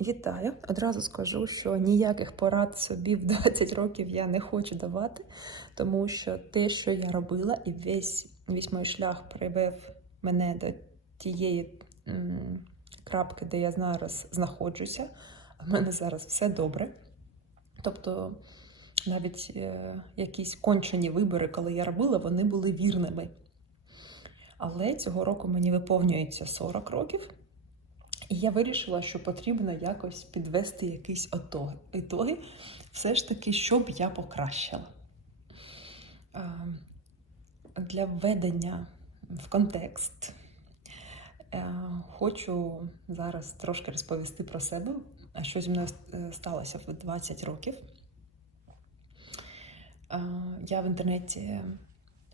Вітаю! Одразу скажу, що ніяких порад собі в 20 років я не хочу давати, тому що те, що я робила, і весь, весь мій шлях привів мене до тієї м, крапки, де я зараз знаходжуся. В мене зараз все добре. Тобто навіть е, якісь кончені вибори, коли я робила, вони були вірними. Але цього року мені виповнюється 40 років. І я вирішила, що потрібно якось підвести якісь ітоги, все ж таки, щоб я покращила. Для введення в контекст е, хочу зараз трошки розповісти про себе, що зі мною е, сталося в 20 років. Я в інтернеті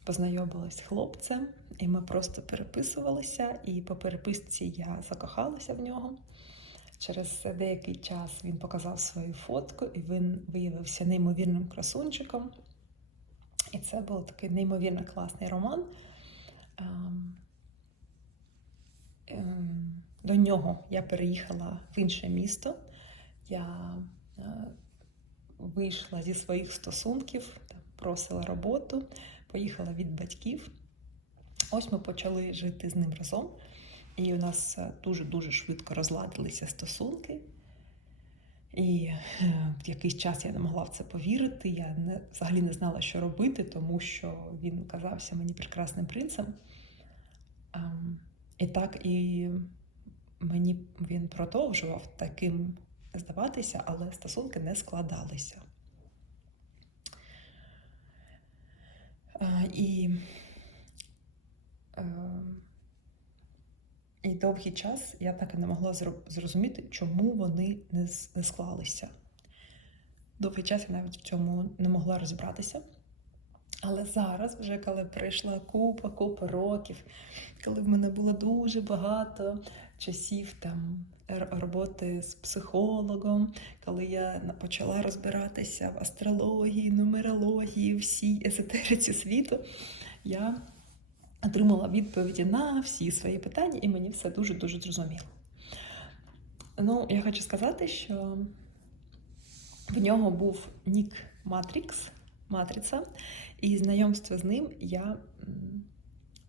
познайомилась з хлопцем, і ми просто переписувалися. І по переписці я закохалася в нього. Через деякий час він показав свою фотку, і він виявився неймовірним красунчиком. І це був такий неймовірно класний роман. Ем, ем, До нього я переїхала в інше місто. Я е, вийшла зі своїх стосунків, просила роботу, поїхала від батьків. Ось ми почали жити з ним разом, і у нас е, дуже-дуже швидко розладилися стосунки. І е, в якийсь час я не могла в це повірити. Я не, взагалі не знала, що робити, тому що він казався мені прекрасним принцем. Ем, І так і мені він продовжував таким здаватися, але стосунки не складалися. Е, І, і довгий час я так і не могла зрозуміти, чому вони не, склалися. Довгий час я навіть в цьому не могла розібратися. Але зараз, вже коли пройшла купа, купа років, коли в мене було дуже багато часів там роботи з психологом, коли я почала розбиратися в астрології, нумерології, всій езотериці світу, я отримала відповіді на всі свої питання, і мені все дуже-дуже зрозуміло. Ну, я хочу сказати, що в нього був нік Матрікс, Матриця, і знайомство з ним я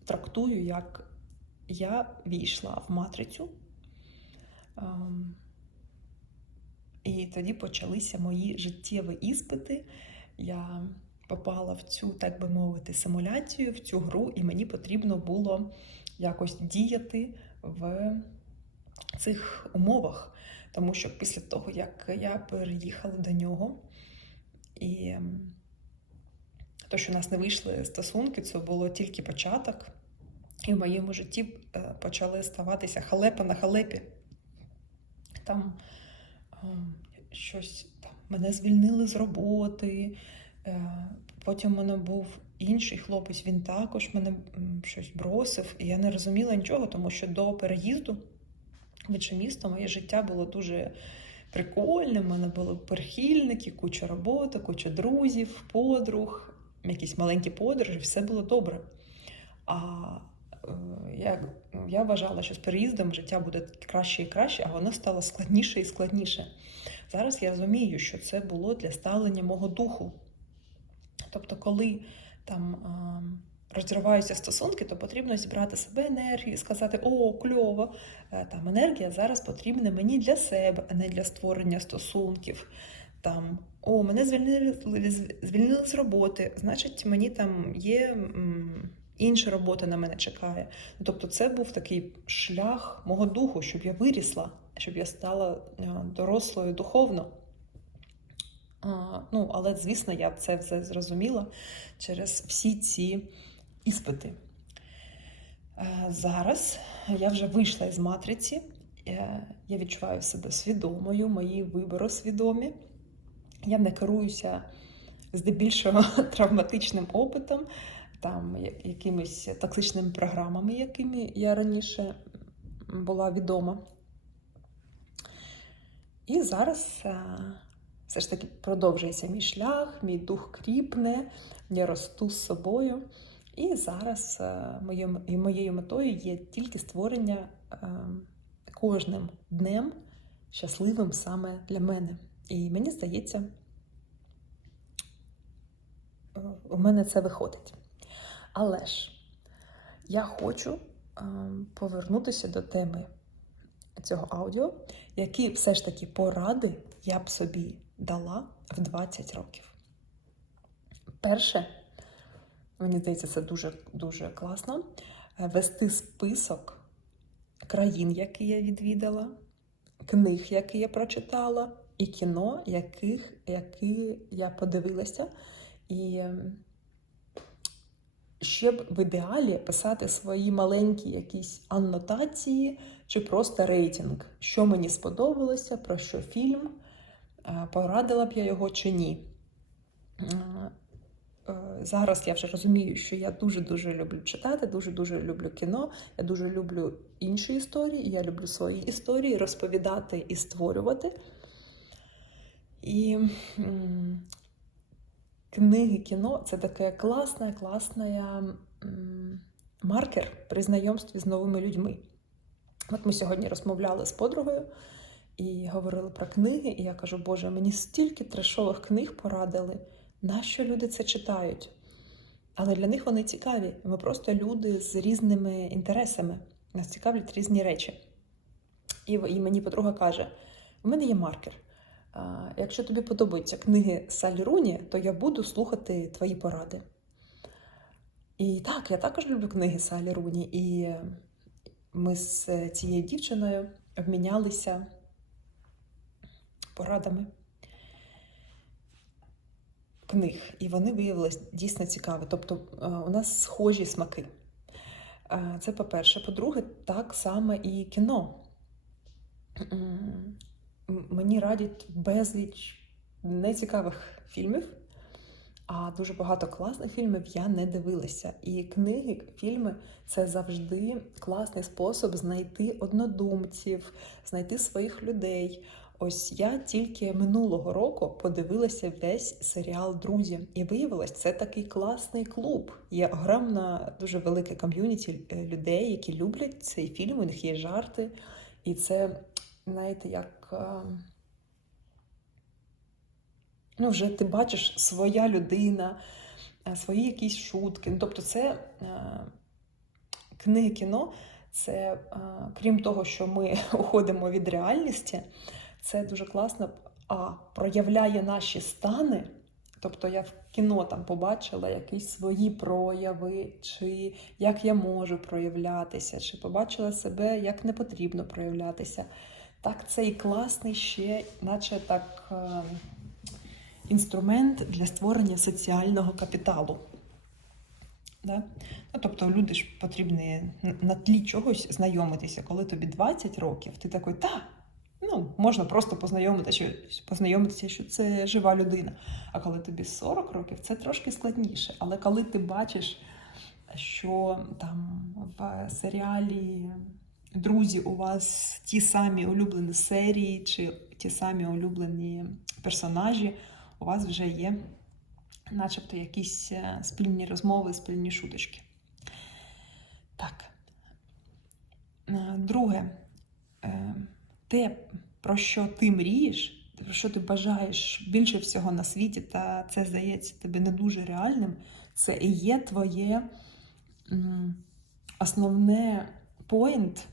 трактую як я війшла в матрицю. Ем, І тоді почалися мої життєві іспити. Я попала в цю, так би мовити, симуляцію, в цю гру, і мені потрібно було якось діяти в цих умовах. Тому що після того, як я переїхала до нього, і те, що у нас не вийшли стосунки, це було тільки початок. І в моєму житті е, почали ставатися халепа на халепі. Там ем, щось там, мене звільнили з роботи. Е, Потім у мене був інший хлопець, він також мене щось бросив, і я не розуміла нічого, тому що до переїзду в інше місто моє життя було дуже прикольне. У мене були прихильники, куча роботи, куча друзів, подруг, якісь маленькі подорожі, все було добре. А е, я, я вважала, що з переїздом життя буде краще і краще, а воно стало складніше і складніше. Зараз я розумію, що це було для ставлення мого духу. Тобто, коли там розриваються стосунки, то потрібно зібрати себе енергію сказати: О, кльово, е, там енергія зараз потрібна мені для себе, а не для створення стосунків. Там, О, мене звільнили, звільнили з роботи, значить, мені там є інша робота на мене чекає. Ну, Тобто, це був такий шлях мого духу, щоб я вирісла, щоб я стала е, дорослою духовно. Ну, але, звісно, я це все зрозуміла через всі ці іспити. Е, Зараз я вже вийшла із матриці, е, я відчуваю себе свідомою, мої вибори свідомі. Я не керуюся здебільшого травматичним опитом, там якимись токсичними програмами, якими я раніше була відома. І зараз е, все ж таки продовжується мій шлях, мій дух кріпне, я росту з собою. І зараз е, моєю, моєю метою є тільки створення е, кожним днем щасливим саме для мене. І мені здається, е, у мене це виходить. Але ж я хочу е, повернутися до теми цього аудіо, які все ж таки поради я б собі дала в 20 років. Перше, мені здається, це дуже дуже класно. е, Вести список країн, які я відвідала, книг, які я прочитала, і кіно, яких, які я подивилася. І ще б в ідеалі писати свої маленькі якісь аннотації чи просто рейтинг, що мені сподобалося, про що фільм, порадила б я його чи ні. Е, е, Зараз я вже розумію, що я дуже-дуже люблю читати, дуже-дуже люблю кіно, я дуже люблю інші історії, я люблю свої історії розповідати і створювати. І книги, кіно це таке класне, класне маркер при знайомстві з новими людьми. От ми сьогодні розмовляли з подругою і говорили про книги, і я кажу, Боже, мені стільки трешових книг порадили, нащо люди це читають? Але для них вони цікаві. Ми просто люди з різними інтересами. Нас цікавлять різні речі. І, і мені подруга каже: у мене є маркер. А, Якщо тобі подобаються книги Салі Руні, то я буду слухати твої поради. І так, я також люблю книги Салі Руні. І ми з цією дівчиною обмінялися порадами книг, і вони виявилися дійсно цікаві. Тобто е, у нас схожі смаки. Е, Це по-перше. По-друге, так само і кіно. Мені радять безліч нецікавих фільмів, а дуже багато класних фільмів я не дивилася. І книги, фільми це завжди класний спосіб знайти однодумців, знайти своїх людей. Ось я тільки минулого року подивилася весь серіал Друзі, і виявилось, це такий класний клуб. Є огромна, дуже велике ком'юніті е, людей, які люблять цей фільм. У них є жарти, і це, знаєте, як. е, Ну, вже ти бачиш своя людина, е, свої якісь шутки. Ну, тобто, це е, книги кіно, це е, крім того, що ми уходимо від реальності, це дуже класно а, проявляє наші стани. Тобто я в кіно там побачила якісь свої прояви, чи як я можу проявлятися, чи побачила себе, як не потрібно проявлятися. Так, це і класний ще, наче так, е, інструмент для створення соціального капіталу. Да? Ну, тобто люди ж потрібні на тлі чогось знайомитися. Коли тобі 20 років, ти такий, та, ну, можна просто познайомитися, познайомитися, що це жива людина. А коли тобі 40 років, це трошки складніше. Але коли ти бачиш, що там в серіалі друзі, у вас ті самі улюблені серії чи ті самі улюблені персонажі, у вас вже є начебто якісь е, спільні розмови, спільні шуточки. Так. Е, Друге, е, те, про що ти мрієш, про що ти бажаєш більше всього на світі, та це здається тобі не дуже реальним, це і є твоє основне поінт,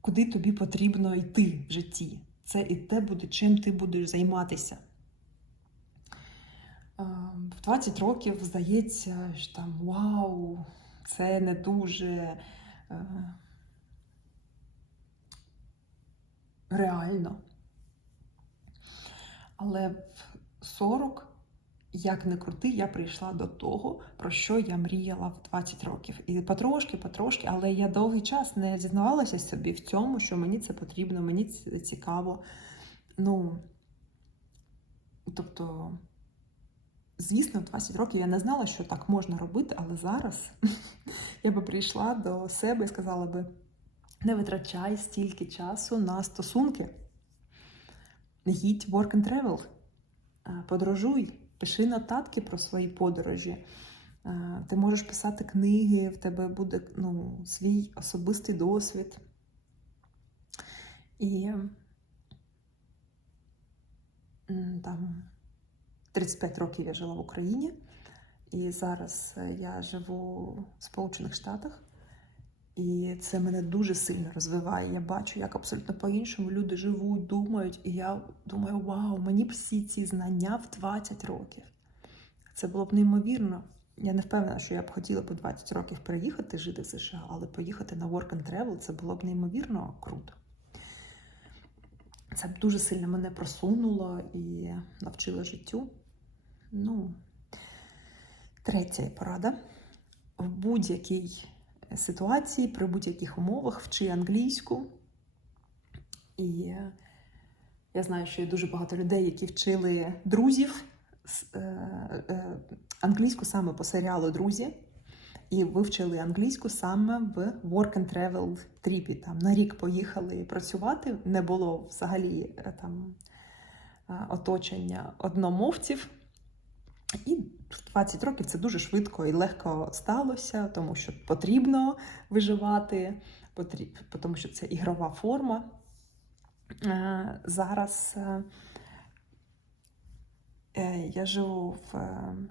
куди тобі потрібно йти в житті. Це і те буде, чим ти будеш займатися. Е, В 20 років здається, що там вау, це не дуже е, реально. Але в 40, як не крути, я прийшла до того, про що я мріяла в 20 років. І потрошки, потрошки, але я довгий час не зізнавалася собі в цьому, що мені це потрібно, мені це цікаво. Ну, тобто. Звісно, в 20 років я не знала, що так можна робити, але зараз я би прийшла до себе і сказала би: не витрачай стільки часу на стосунки. Їдь work and travel, Е, подорожуй, пиши нотатки про свої подорожі. Е, Ти можеш писати книги, в тебе буде ну, свій особистий досвід. І там 35 років я жила в Україні, і зараз е, я живу в Сполучених Штатах. І це мене дуже сильно розвиває. Я бачу, як абсолютно по-іншому люди живуть, думають. І я думаю, вау, мені б всі ці знання в 20 років. Це було б неймовірно. Я не впевнена, що я б хотіла по 20 років переїхати жити в США, але поїхати на work and travel це було б неймовірно круто. Це б дуже сильно мене просунуло і навчило життю. Ну, третя порада. В будь-якій ситуації, при будь-яких умовах вчи англійську. І я знаю, що є дуже багато людей, які вчили друзів е, е, англійську саме по серіалу Друзі. І вивчили англійську саме в work and travel тріпі. Там на рік поїхали працювати. Не було взагалі е, там оточення одномовців. І в 20 років це дуже швидко і легко сталося, тому що потрібно виживати, потріб, тому що це ігрова форма. Е, Зараз е, е, я живу в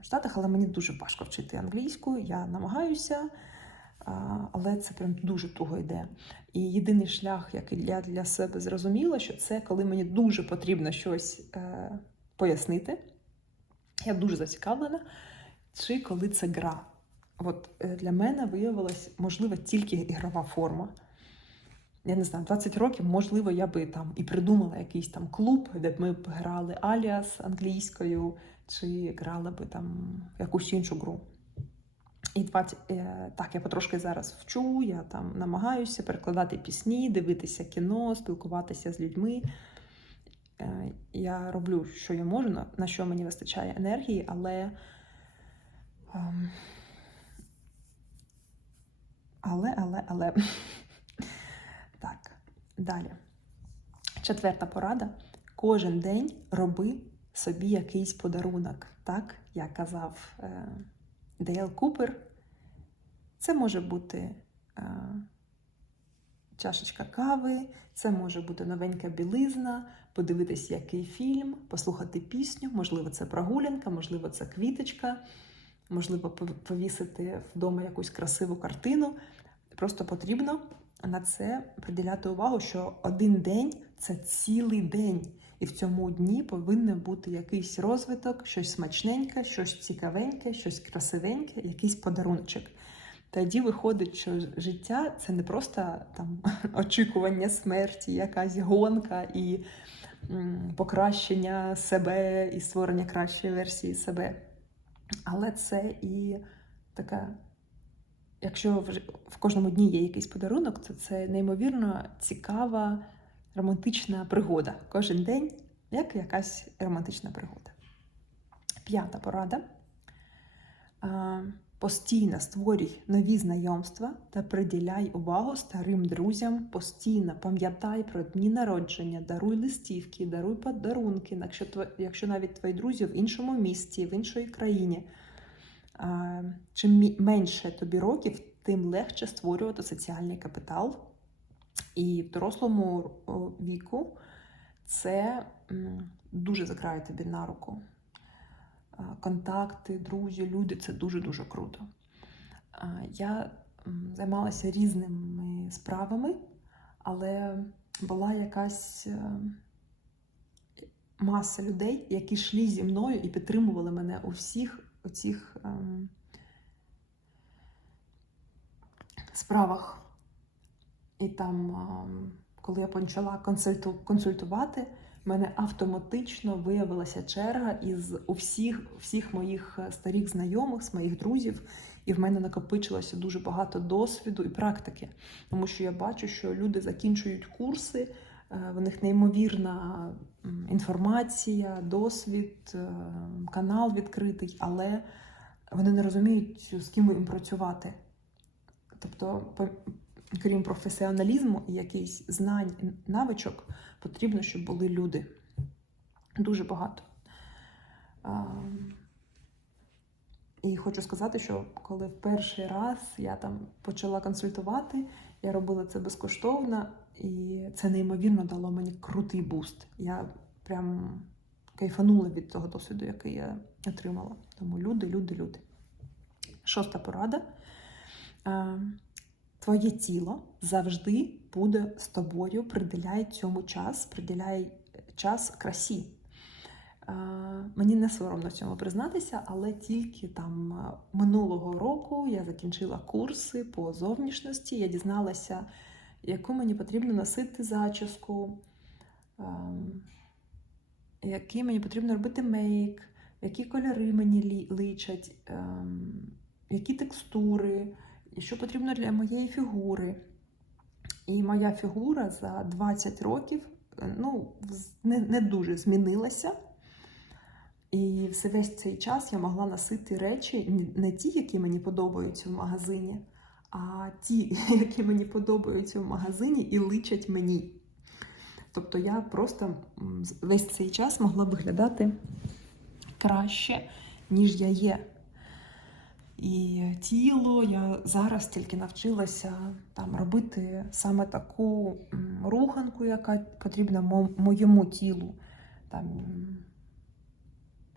Штатах, але мені дуже важко вчити англійську. Я намагаюся, але це прям дуже туго йде. І єдиний шлях, який я для себе зрозуміла, що це коли мені дуже потрібно щось пояснити. Я дуже зацікавлена, чи коли це гра. От е, для мене виявилась можлива тільки ігрова форма. Я не знаю, 20 років, можливо, я би там і придумала якийсь там клуб, де б ми б грали аліас англійською, чи грала би там якусь іншу гру. І 20, е, так, я потрошки зараз вчу, я там намагаюся перекладати пісні, дивитися кіно, спілкуватися з людьми. Е, Я роблю, що я можу, на- що мені вистачає енергії, але. ем, Але, але, але. Так, далі. Четверта порада. Кожен день роби собі якийсь подарунок. Так, як казав е, Дейл Купер. Це може бути е, чашечка кави, це може бути новенька білизна, подивитись який фільм, послухати пісню, можливо, це прогулянка, можливо, це квіточка, можливо, повісити вдома якусь красиву картину. Просто потрібно на це приділяти увагу, що один день це цілий день. І в цьому дні повинен бути якийсь розвиток, щось смачненьке, щось цікавеньке, щось красивеньке, якийсь подаруночок. Тоді виходить, що життя це не просто там очікування смерті, якась гонка і покращення себе і створення кращої версії себе. Але це і така, якщо в, кожному дні є якийсь подарунок, то це неймовірно цікава романтична пригода. Кожен день як якась романтична пригода. П'ята порада. А, Постійно створюй нові знайомства та приділяй увагу старим друзям. Постійно пам'ятай про дні народження, даруй листівки, даруй подарунки, якщо, якщо навіть твої друзі в іншому місті, в іншій країні. Чим менше тобі років, тим легше створювати соціальний капітал. І в дорослому віку це дуже заграє тобі на руку. Контакти, друзі, люди це дуже-дуже круто. Я займалася різними справами, але була якась е, маса людей, які йшли зі мною і підтримували мене у всіх оцих ем, справах. І там, ем, коли я почала консультувати, в мене автоматично виявилася черга із у всіх, всіх моїх е, старих знайомих, з моїх друзів, і в мене накопичилося дуже багато досвіду і практики. Тому що я бачу, що люди закінчують курси, е, в них неймовірна інформація, досвід, е, канал відкритий, але вони не розуміють, з ким їм працювати. Тобто, крім професіоналізму і якихось знань навичок, потрібно, щоб були люди. Дуже багато. І хочу сказати, що коли в перший раз я там почала консультувати, я робила це безкоштовно. і це неймовірно дало мені крутий буст. Я прям кайфанула від того досвіду, який я отримала. Тому люди, люди, люди. Шоста порада. Е, Твоє тіло завжди буде з тобою, приділяй цьому час, приділяй час красі. Е, Мені не соромно в цьому признатися, але тільки там е, минулого року я закінчила курси по зовнішності. Я дізналася, яку мені потрібно носити зачіску, ем, який мені потрібно робити мейк, які кольори мені личать, ем, які текстури, що потрібно для моєї фігури. І моя фігура за 20 років е, ну, не, не дуже змінилася. І весь цей час я могла носити речі не ті, які мені подобаються в магазині, а ті, які мені подобаються в магазині і личать мені. Тобто я просто весь цей час могла виглядати краще, ніж я є. І тіло я зараз тільки навчилася там робити саме таку руханку, яка потрібна моєму тілу. Там,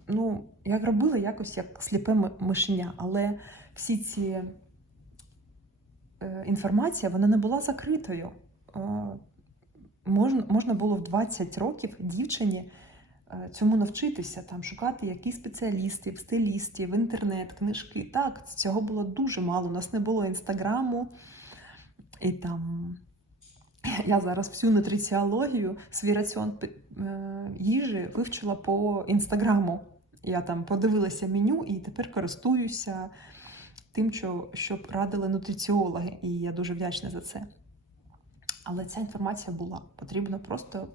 ну, я робила якось як сліпе м- мишеня, але всі ці е, інформація вона не була закритою. Е, можна, було в 20 років дівчині цьому навчитися, там шукати якісь спеціалістів, стилістів, інтернет, книжки. Так, цього було дуже мало. У нас не було інстаграму. І там я зараз всю нутриціологію, свій раціон е, їжі вивчила по інстаграму. Я там подивилася меню і тепер користуюся тим, що б радили нутриціологи, і я дуже вдячна за це. Але ця інформація була. Потрібно просто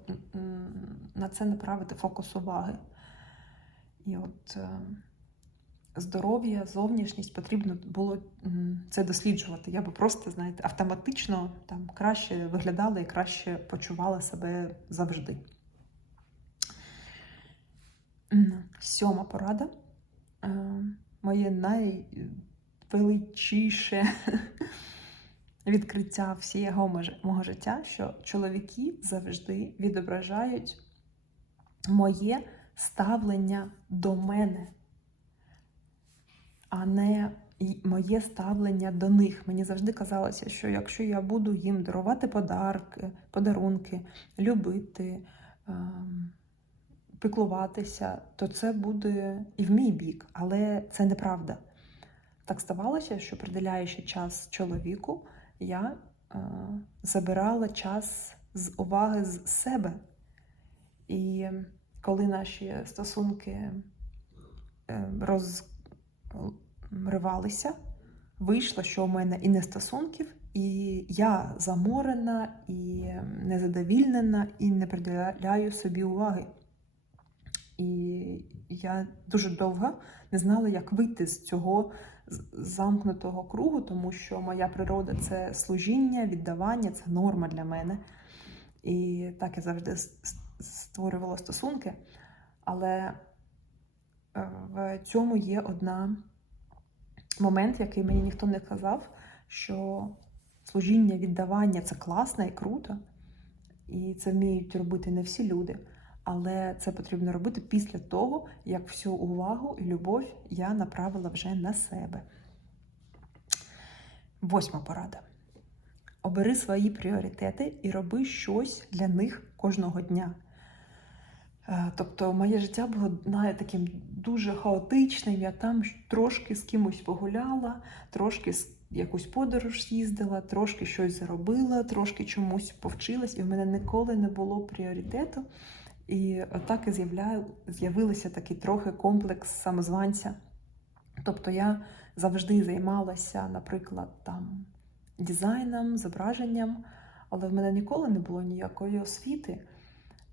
на це направити фокус уваги. І от е, здоров'я, зовнішність потрібно було це досліджувати. Я би просто, знаєте, автоматично там краще виглядала і краще почувала себе завжди. Сьома порада. Е, Моє найвеличіше відкриття мож- мого життя, що чоловіки завжди відображають моє ставлення до мене, а не моє ставлення до них. Мені завжди казалося, що якщо я буду їм дарувати подарки, подарунки, любити, ем, піклуватися, то це буде і в мій бік, але це неправда. Так ставалося, що приділяючи час чоловіку, я е, забирала час з уваги з себе. І коли наші стосунки е, розривалися, вийшло, що у мене і не стосунків, і я заморена, і незадовільнена, і не приділяю собі уваги. І я дуже довго не знала, як вийти з цього замкнутого кругу, тому що моя природа це служіння, віддавання, це норма для мене. І так я завжди створювала стосунки. Але е, в цьому є одна момент, який мені ніхто не казав, що служіння, віддавання це класно і круто, і це вміють робити не всі люди. Але це потрібно робити після того, як всю увагу і любов я направила вже на себе. Восьма порада. Обери свої пріоритети і роби щось для них кожного дня. Е, Тобто, моє життя було таким дуже хаотичним. Я там трошки з кимось погуляла, трошки з якусь подорож з'їздила, трошки щось заробила, трошки чомусь повчилась, і в мене ніколи не було пріоритету. І отак і з'явився такий трохи комплекс самозванця. Тобто я завжди займалася, наприклад, там дизайном, зображенням, але в мене ніколи не було ніякої освіти.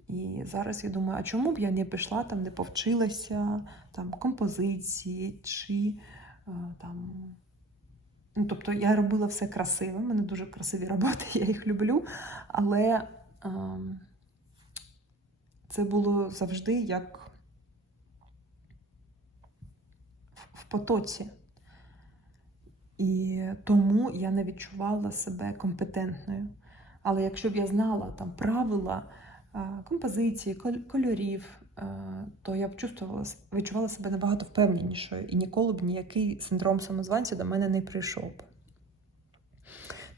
І зараз я думаю, а чому б я не пішла там, не повчилася там композиції чи е, там. Ну, тобто я робила все красиво, в мене дуже красиві роботи, я їх люблю. Але ем, це було завжди як в- потоці. І тому я не відчувала себе компетентною. Але якщо б я знала там правила е, композиції, кольорів, е, то я б чувствувала, відчувала себе набагато впевненішою і ніколи б ніякий синдром самозванця до мене не прийшов.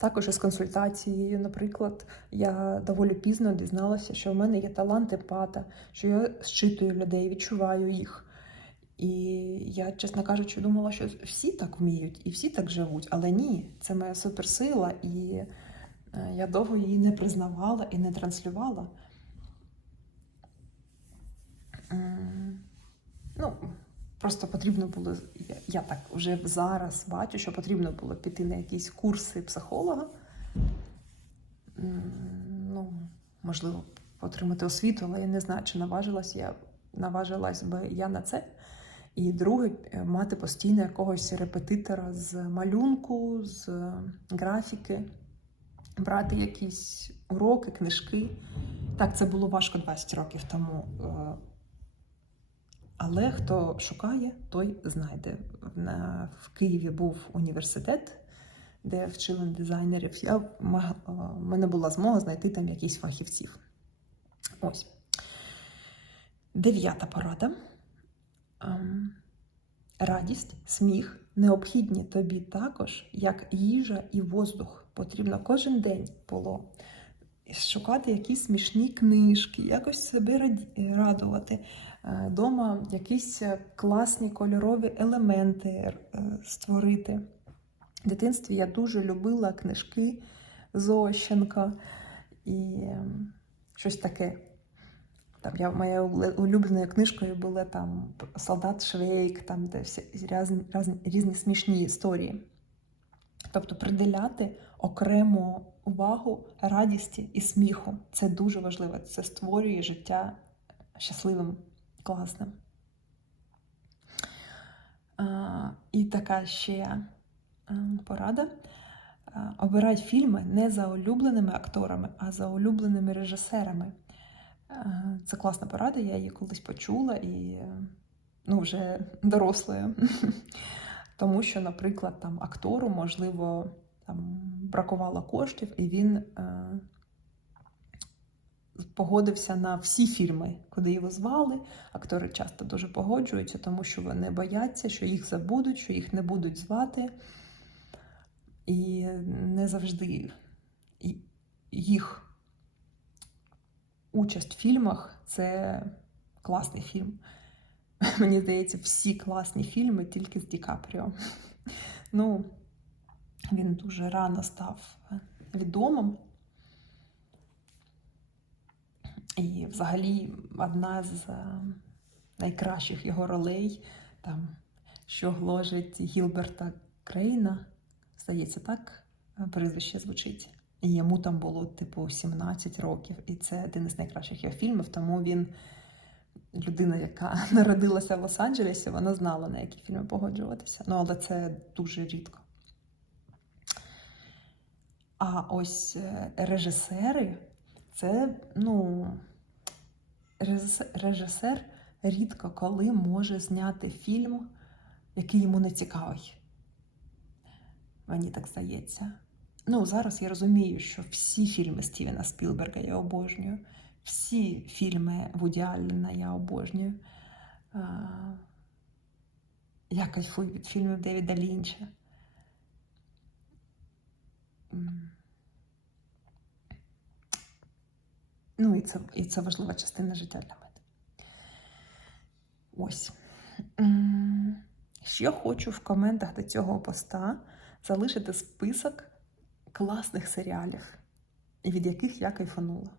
Також із консультацією, наприклад, я доволі пізно дізналася, що в мене є талант емпата, що я зчитую людей, відчуваю їх. І я, чесно кажучи, думала, що всі так вміють і всі так живуть, але ні, це моя суперсила, і е, я довго її не признавала і не транслювала. Ну, просто потрібно було, я, так вже зараз бачу, що потрібно було піти на якісь курси психолога. Ну, можливо, отримати освіту, але я не знаю, чи наважилась я наважилась би я на це. І друге, е, мати постійно якогось репетитора з малюнку, з графіки, брати якісь уроки, книжки. Так, це було важко 20 років тому. Але хто шукає, той знайде. На- В Києві був університет, де вчили дизайнерів. Я, в мене була змога знайти там якісь фахівців. Ось. Дев'ята порада. Ем, Радість, сміх необхідні тобі також, як їжа і воздух. Потрібно кожен день було шукати якісь смішні книжки, якось себе радувати. Е, Дома якісь е, класні кольорові елементи е, створити. В дитинстві я дуже любила книжки Зощенка і ем, щось таке. Там я моєю улюбленою книжкою була там Солдат Швейк, там де всі різні, різні, різні смішні історії. Тобто приділяти окрему увагу радісті і сміху. Це дуже важливо. Це створює життя щасливим, класним. І така ще порада. А, Обирай фільми не за улюбленими акторами, а за улюбленими режисерами. Е, Це класна порада, я її колись почула і е, ну, вже дорослою. Тому що, наприклад, там актору, можливо, там бракувало коштів, і він е, погодився на всі фільми, куди його звали. Актори часто дуже погоджуються, тому що вони бояться, що їх забудуть, що їх не будуть звати. І не завжди їх участь в фільмах це класний фільм. Мені здається, всі класні фільми тільки з Ді Капріо. Ну, він дуже рано став відомим. І взагалі одна з е, найкращих його ролей, там, що гложить Гілберта Крейна, здається, так е, прізвище звучить. І йому там було типу 17 років, і це один із найкращих його фільмів, тому він людина, яка народилася в Лос-Анджелесі, вона знала, на які фільми погоджуватися. Ну, але це дуже рідко. А ось е, режисери це, ну, режисер, рідко коли може зняти фільм, який йому не цікавий. Мені так здається. Ну, зараз я розумію, що всі фільми Стівена Спілберга я обожнюю, всі фільми Вуді Аллена я обожнюю. Я кайфую від фільмів Девіда Лінча. М. Ну, і це, і це важлива частина життя для мене. Ось. Ще хочу в коментах до цього поста залишити список класних серіалів, від яких я кайфанула.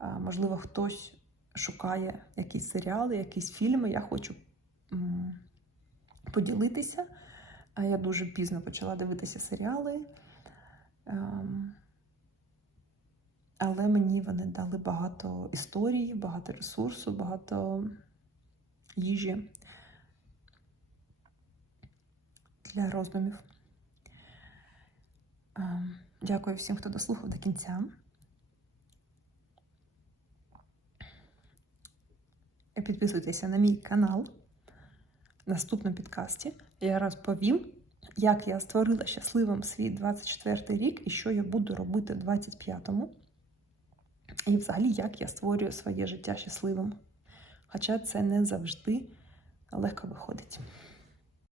Можливо, хтось шукає якісь серіали, якісь фільми. Я хочу поділитися. Я дуже пізно почала дивитися серіали. Але мені вони дали багато історії, багато ресурсу, багато їжі для роздумів. Ем, Дякую всім, хто дослухав до кінця. Підписуйтеся на мій канал. В наступному підкасті я розповім як я створила щасливим свій 24 рік і що я буду робити в 25-му. І взагалі, як я створюю своє життя щасливим. Хоча це не завжди легко виходить.